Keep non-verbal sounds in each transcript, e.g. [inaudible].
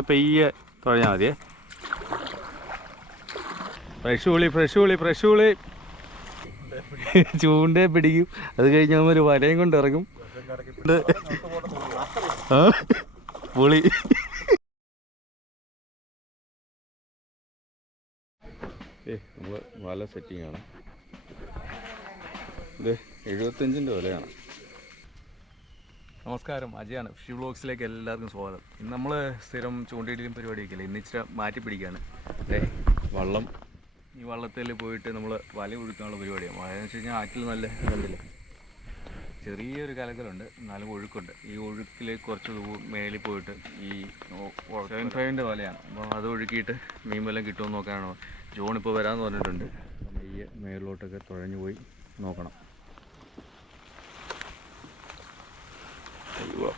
പെയ്യെ തുഴഞ്ഞാൽ മതിയേ. ഫ്രഷ് ഉളി ഫ്രഷ് ഉളി ഫ്രഷ് ഉളി ചൂണ്ടേ പിടിക്കും. അത് കഴിഞ്ഞാൽ ഒരു വലയും കൊണ്ട് ഇറങ്ങും. പുളി. ഏ വല സെറ്റിംഗ് ആണ്. ഇത് എഴുപത്തഞ്ചിന്റെ വിലയാണ്. നമസ്കാരം. അജയാണ്. ഫിഷ് ബ്ലോഗ്സിലേക്ക് എല്ലാവർക്കും സ്വാഗതം. ഇന്ന് നമ്മൾ സ്ഥിരം ചൂണ്ടയിടലും പരിപാടിയൊക്കെ അല്ലേ ഇന്ന് ഇച്ചിരി മാറ്റി പിടിക്കുകയാണ് അല്ലേ വള്ളം. ഈ വള്ളത്തിൽ പോയിട്ട് നമ്മൾ വല ഒഴുക്കാനുള്ള പരിപാടിയാണ് വല എന്ന് വെച്ച് കഴിഞ്ഞാൽ ആറ്റിൽ നല്ല കണ്ടില്ലേ ചെറിയൊരു കലക്കലുണ്ട്. എന്നാലും ഒഴുക്കുണ്ട്. ഈ ഒഴുക്കിൽ കുറച്ച് മേളിൽ പോയിട്ട് ഈ സെവൻ ഫൈവിന്റെ വലയാണ്. അപ്പോൾ അത് ഒഴുക്കിയിട്ട് മീൻ വല്ലതും കിട്ടുമെന്ന് നോക്കാനാണ്. ജോൺ ഇപ്പോൾ വരാമെന്ന് പറഞ്ഞിട്ടുണ്ട്. ഈ മേളിലോട്ടൊക്കെ തുഴഞ്ഞു പോയി നോക്കണം. അയ്യോ.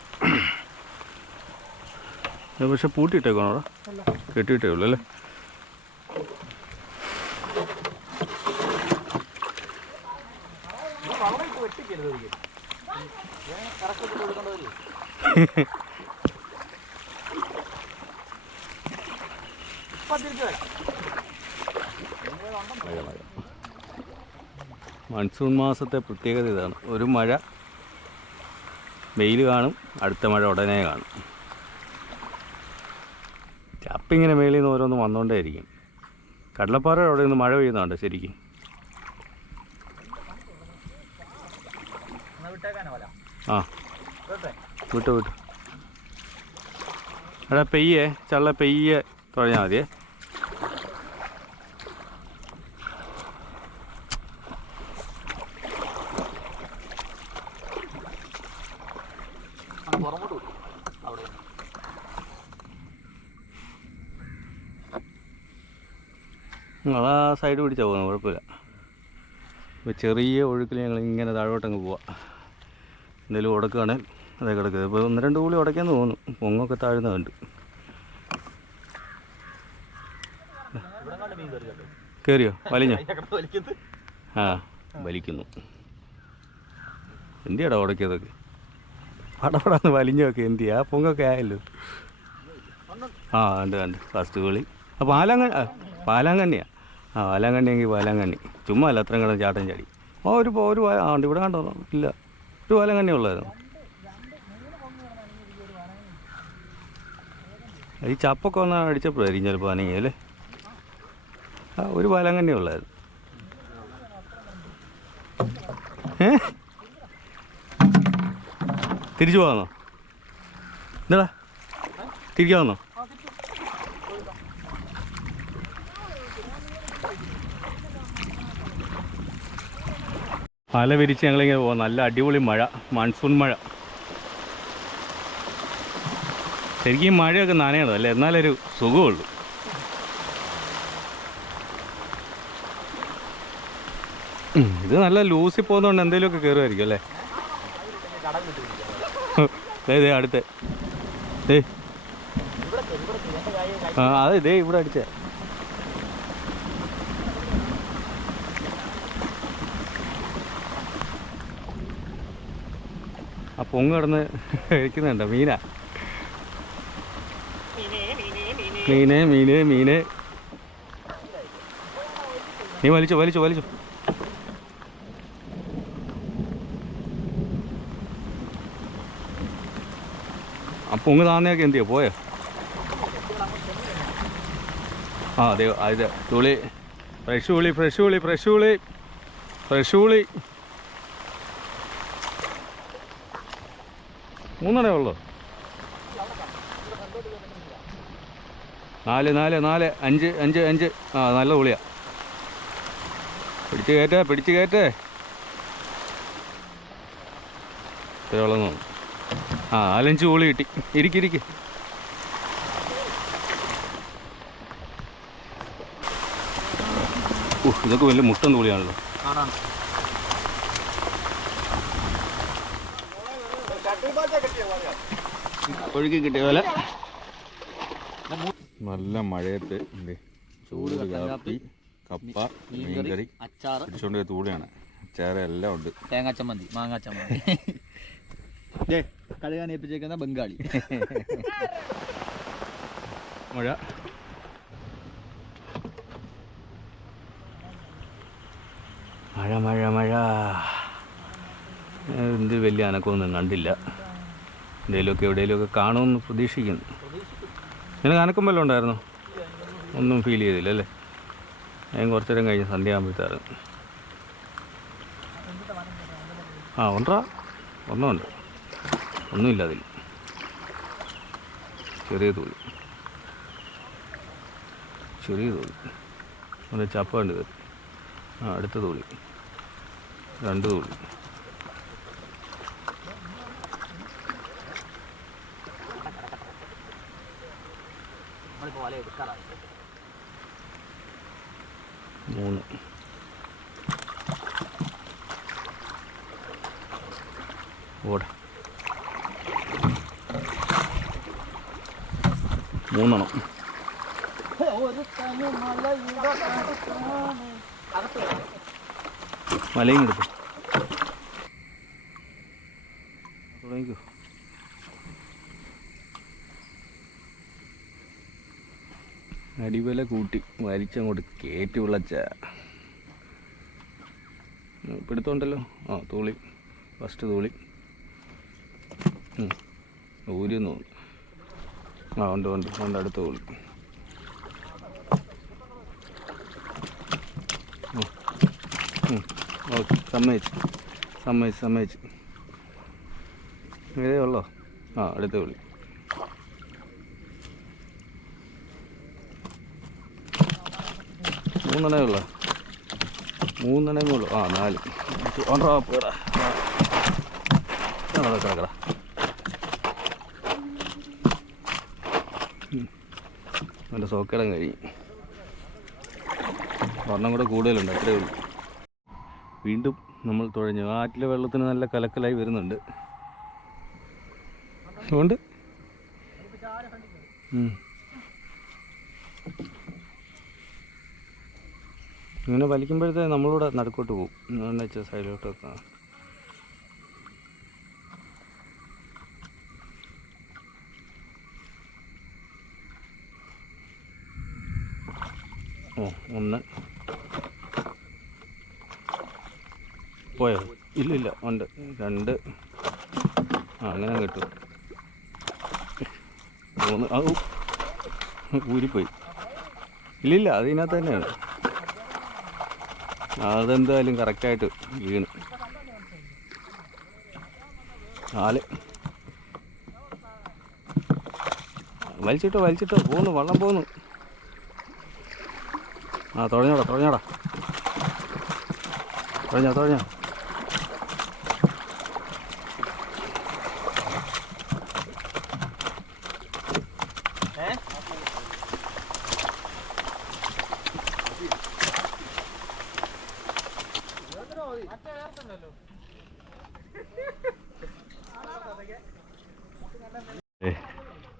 പക്ഷെ പൂട്ടിയിട്ടേക്കണോ കെട്ടിയിട്ടേ ഉള്ളൂ അല്ലേ? മൺസൂൺ മാസത്തെ പ്രത്യേകത ഇതാണ്. ഒരു മഴ വെയിൽ കാണും അടുത്ത മഴ ഉടനെ കാണും. ചപ്പിങ്ങനെ മേളിൽ നിന്ന് ഓരോന്ന് വന്നുകൊണ്ടേയിരിക്കും കടലപ്പാറ അവിടെ നിന്ന് മഴ പെയ്യുന്നുണ്ട് ശരിക്കും. ആ. വിട്ടു. വിട്ടു എടാ പെയ്യേ. ചള്ള പെയ്യേ. തുഴഞ്ഞാൽ മതിയേ. അതാ സൈഡ് പിടിച്ചാൽ പോകുന്നു കുഴപ്പമില്ല. ഇപ്പോൾ ചെറിയ ഒഴുക്കിൽ ഞങ്ങൾ ഇങ്ങനെ താഴോട്ടങ്ങ് പോവാം. എന്തെങ്കിലും ഉടക്കുകയാണെങ്കിൽ അതേ കിടക്കുക ഇപ്പോൾ ഒന്ന് രണ്ട് കൂടി ഉടയ്ക്കാന്ന് തോന്നുന്നു. പൊങ്ങൊക്കെ താഴ്ന്ന കണ്ട്. കയറിയോ വലിഞ്ഞോ? ആ വലിക്കുന്നു. എന്തിയാടാ ഉടക്കിയതൊക്കെ? പടപടാന്ന് വലിഞ്ഞൊക്കെ എന്ത് ചെയ്യാ പൊങ്ങൊക്കെ ആയല്ലോ. ആ ഉണ്ട് ഉണ്ട്. ഫസ്റ്റ് കുളി ആ ആ, പാലാങ്കണ്ണിയാ. ആ പാലാങ്കണ്ണിയെങ്കിൽ പാലാങ്കണ്ണി. ചുമ്മാ അല്ല അത്രയും കിടന്ന് ചാട്ടം ചാടി. ആ ഒരു ഒരു ആ ഉണ്ട് ഇവിടെ കണ്ടോ? ഇല്ല. ഒരു പാലാങ്കണ്ണി ഉള്ളായിരുന്നു. ഈ ചപ്പൊക്കെ ഒന്ന് അടിച്ചപ്പോഴായിരിക്കും ചിലപ്പോൾ അനങ്ങി അല്ലേ? ആ ഒരു പാലാങ്കണ്ണി ഉള്ളായിരുന്നു. ഏ? തിരിച്ചു പോകാന്നോ? എന്താടാ തിരിക്കാവുന്നോ അല വിരിച്ച് ഞങ്ങളിങ്ങനെ പോകാം നല്ല അടിപൊളി മഴ. മൺസൂൺ മഴ. ശരിക്കും മഴയൊക്കെ നനയണം അല്ലേ? എന്നാലൊരു സുഖമുള്ളൂ ഇത് നല്ല ലൂസിൽ പോകുന്നതുകൊണ്ട് എന്തെങ്കിലുമൊക്കെ കയറുമായിരിക്കും അല്ലേ? ദേ അടുത്ത്. ദേ. ആ അതെ ദേ ഇവിടെ അടിച്ച. ആ പൊങ്ങ് കിടന്ന് കഴിക്കുന്നുണ്ടോ മീനാ. മീനേ മീനേ മീനേ. നീ വലിച്ചോ വലിച്ചോ വലിച്ചോ. ആ പൊങ്ങ് താന്നയൊക്കെ എന്തിയോ പോയോ ആ അതെ അതെ തുളി ഫ്രഷ് ഉളി ഫ്രഷ് ഉളി ഫ്രഷ് ഉളി ഫ്രഷ് ഉളി മൂന്നെണ്ണേ ഉള്ളു നാല് നാല് നാല് അഞ്ച് അഞ്ച് അഞ്ച്. ആ നല്ല ഉളിയാ. പിടിച്ച് കയറ്റേ പിടിച്ച് കയറ്റേ. ഇത്ര വെള്ളം തോന്നുന്നു. ആ നാലഞ്ച് പുളി കിട്ടി. ഇരിക്കിരിക്ക് ഇതൊക്കെ വലിയ മുട്ടൻ തോളിയാണല്ലോ. ഒഴുകി കിട്ടിയ പോലെ. നല്ല മഴയത്ത് എന്തേ? ചൂട് കാപ്പി കപ്പ മീൻകറി അച്ചാറ്. പിടിച്ചോണ്ട് തൂളിയാണ്. ചേര എല്ലാം ഉണ്ട്. തേങ്ങാച്ചമ്മന്തി മാങ്ങാച്ചമ്മന്തി. മാങ്ങാ [laughs] ചമ്മന്തി കഴുകാൻ ബംഗാളി. [laughs] മഴ. മഴ മഴ മഴ. എന്ത് വലിയ അനക്കമൊന്നും കണ്ടില്ല. എന്തെങ്കിലുമൊക്കെ എവിടെയെങ്കിലുമൊക്കെ കാണുമെന്ന് പ്രതീക്ഷിക്കുന്നു. നിനക്ക് അനക്കം വല്ലതും ഉണ്ടായിരുന്നു? ഒന്നും ഫീൽ ചെയ്തില്ല അല്ലേ? ഞാൻ കുറച്ചു നേരം കഴിഞ്ഞ് സന്ധ്യ ആകുമ്പോഴത്തേക്കും ആ ഉണ്ടാ? ഒന്നുമുണ്ട് ഒന്നുമില്ല അതിൽ. ചെറിയ തോൽ ചെറിയ തോൽ നല്ല ചപ്പ കണ്ട് കയറി. ആ അടുത്ത തോളി രണ്ട് തോളി മൂന്ന്. ഓട. മൂന്നെണ്ണം. മലയും കിട്ടും തുടങ്ങിക്കോ. അടിവല കൂട്ടി വലിച്ചങ്ങോട്ട് കയറ്റി വിളച്ച. പിടുത്തമുണ്ടല്ലോ ആ തൂളി. ഫസ്റ്റ് തൂളി. ഊരി തോന്നുന്നു ആ ഉണ്ട് ഉണ്ട്. ഉണ്ട് അടുത്ത് തൂളി ഓക്കെ സമ്മതിച്ചു. സമ്മതിച്ച് സമ്മതിച്ചു. ഇതേ ഉള്ളോ? ആ അടുത്ത വിളി മൂന്നെണ്ണേ ഉള്ളോ? മൂന്നെണ്ണേ ഉള്ളൂ. ആ നാല്. ഓണ്ടാ പോടാ കിടക്കടാ നല്ല സോക്കേടം കഴിയും ഒരെണ്ണം കൂടെ കൂടുതലുണ്ട് അത്രേ ഉള്ളൂ. വീണ്ടും നമ്മൾ തുഴഞ്ഞു. ആറ്റിലെ വെള്ളത്തിന് നല്ല കലക്കലായി വരുന്നുണ്ട്. അതുകൊണ്ട്. ഇങ്ങനെ വലിക്കുമ്പോഴത്തേ നമ്മളൂടെ നടുക്കോട്ട് പോകും എന്ന് വെച്ചാൽ സൈഡിലോട്ട് വെക്കാം ഒന്ന്. പോയോ? ഇല്ല ഉണ്ട്. രണ്ട്. ആ അങ്ങനെ കിട്ടും മൂന്ന്. ഊ. ഊരിപ്പോയി. ഇല്ലില്ല അതിനകത്ത് തന്നെയാണ്. അതെന്തായാലും കറക്റ്റായിട്ട് വീണ്. നാല്. വലിച്ചിട്ടോ വലിച്ചിട്ടോ. പോന്നു വള്ളം പോന്നു. ആ തുഴഞ്ഞോടാ തുഴഞ്ഞോടാ. തുഴഞ്ഞോ തുഴഞ്ഞോ.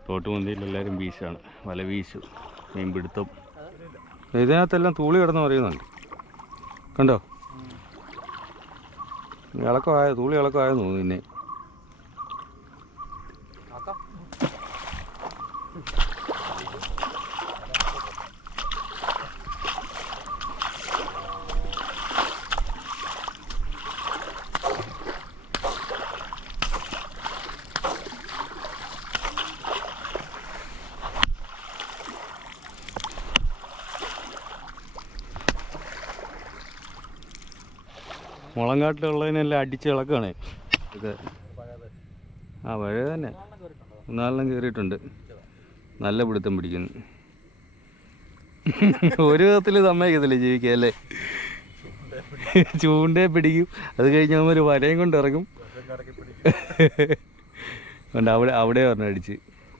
തോട്ടുമന്തിയിൽ എല്ലാവരും വീശാണ്. വല വീശു. മീൻ പിടുത്തം. ഇതിനകത്തെല്ലാം തൂളി കിടന്ന് പറയുന്നുണ്ട്. കണ്ടോ? ഇളക്കമായ തൂളി ഇളക്കമായെന്ന് തോന്നുന്നു മുളങ്കാട്ടിലുള്ളതിനെല്ലാം അടിച്ച് ഇളക്കാണേ ഇത്. ആ പഴയ തന്നെ. മൂന്നാലെണ്ണം കയറിയിട്ടുണ്ട് നല്ല പിടുത്തം പിടിക്കുന്നു. ഒരു വിധത്തിൽ സമ്മതിക്കത്തില്ല ജീവിക്കുക അല്ലേ? ചൂണ്ടേ പിടിക്കും. അത് കഴിഞ്ഞ് നമ്മൾ ഒരു വരയും കൊണ്ട് ഇറങ്ങും ഉണ്ട് അവിടെ അവിടെ പറഞ്ഞു അടിച്ച്.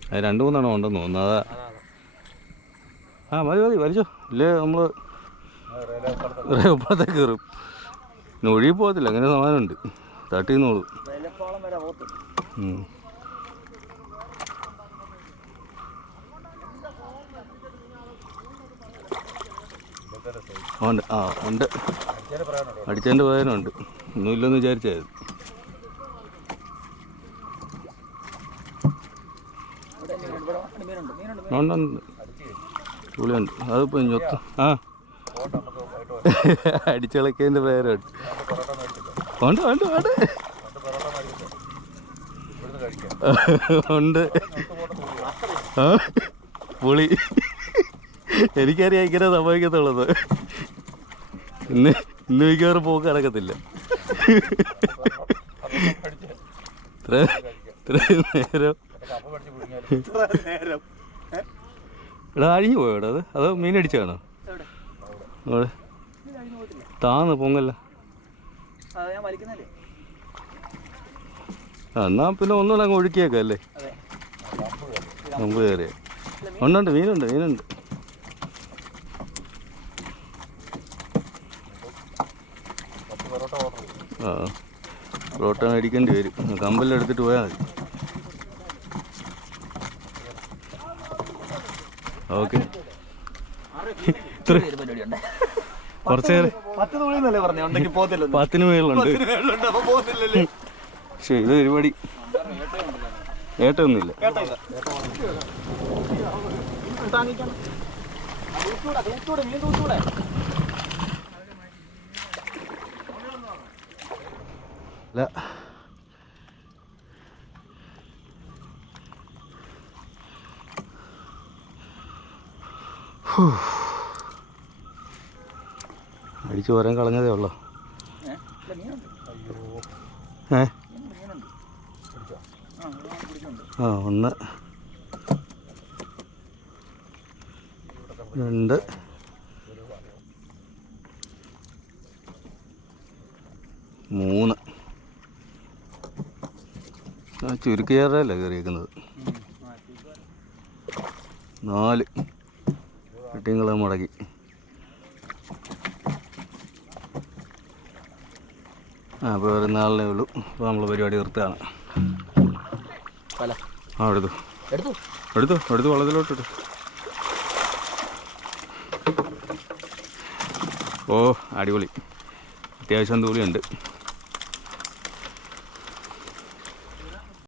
അത് രണ്ട് മൂന്നെണ്ണം ഉണ്ടെന്ന് തോന്നുന്നു. അതാ. ആ മതി മതി വലിച്ചോ. ഇല്ലേ നമ്മൾ റേപ്പുറത്തേക്ക് കയറും. പിന്നെ ഒഴുകി പോകത്തില്ല അങ്ങനെ സമാനമുണ്ട് തട്ടി നോളു വിലപ്പോളം വരെ പോത്ത് ഉം. ആ, ഉണ്ട്. ആ ഉണ്ട്. അടിച്ചതിന്റെ പ്രയോജനമുണ്ട്. ഒന്നുമില്ലെന്ന് വിചാരിച്ചായത് ഇവിടെ മീനുണ്ട് ഇവിടെ മീനുണ്ട് മീനുണ്ട് ഉണ്ട് ഉണ്ട് പുളിയുണ്ട് അതിപ്പോൾ ഞൊത്ത് ആ അടിച്ചിളക്കിയതിന്റെ പേരുണ്ട് ഉണ്ട് ഉണ്ട് ഉണ്ട്. ഉണ്ട്. പുളി. എനിക്കറിയാം ഇങ്ങനെ സംഭവിക്കത്തുള്ളത് ഇന്ന് ഇന്ന് മിക്കവാറും പോക്ക് നടക്കത്തില്ല. ഇത്ര ഇത്രയും നേരം. അഴിഞ്ഞു പോയോ എടാ അത്? അതോ മീനടിച്ചാണോ താന്ന് പൊങ്ങല്ല അത് ഞാൻ വലിക്കുന്നല്ലേ ആ എന്നാ പിന്നെ ഒന്നുകൂടെ അങ്ങ് ഒഴുക്കിയേക്കാം അല്ലേ? അതെ. മുമ്പ് കയറിയ. ഉണ്ടുണ്ട് മീനുണ്ട് മീനുണ്ട്. ആ പൊറോട്ട മേടിക്കേണ്ടി വരും. കമ്പലെടുത്തിട്ട് പോയാൽ മതി. ഓക്കെ. ഇത്ര കുറച്ച് പത്തിന് മേളുണ്ട് പക്ഷെ ഇത് ഒരുപാടി ഏട്ടൊന്നുമില്ല. അല്ല ഹൂ. പോരാൻ കളഞ്ഞതേ ഉള്ളു. ഏ? ആ ഒന്ന്. രണ്ട്. മൂന്ന്. ചുരുക്കിയാറല്ലേ കയറിയേക്കുന്നത്? നാല്. വെട്ടിങ്ങളെ മുടക്കി. ആ അപ്പോൾ ഒരു നാളിനേ ഉള്ളൂ. അപ്പോൾ നമ്മൾ പരിപാടി നിർത്തുകയാണ്. ആ എടുത്തു. എടുത്തു. എടുത്തു എടുത്തു വള്ളത്തിലോട്ടിട്ടു. ഓ അടിപൊളി. അത്യാവശ്യം തൂളിയുണ്ട്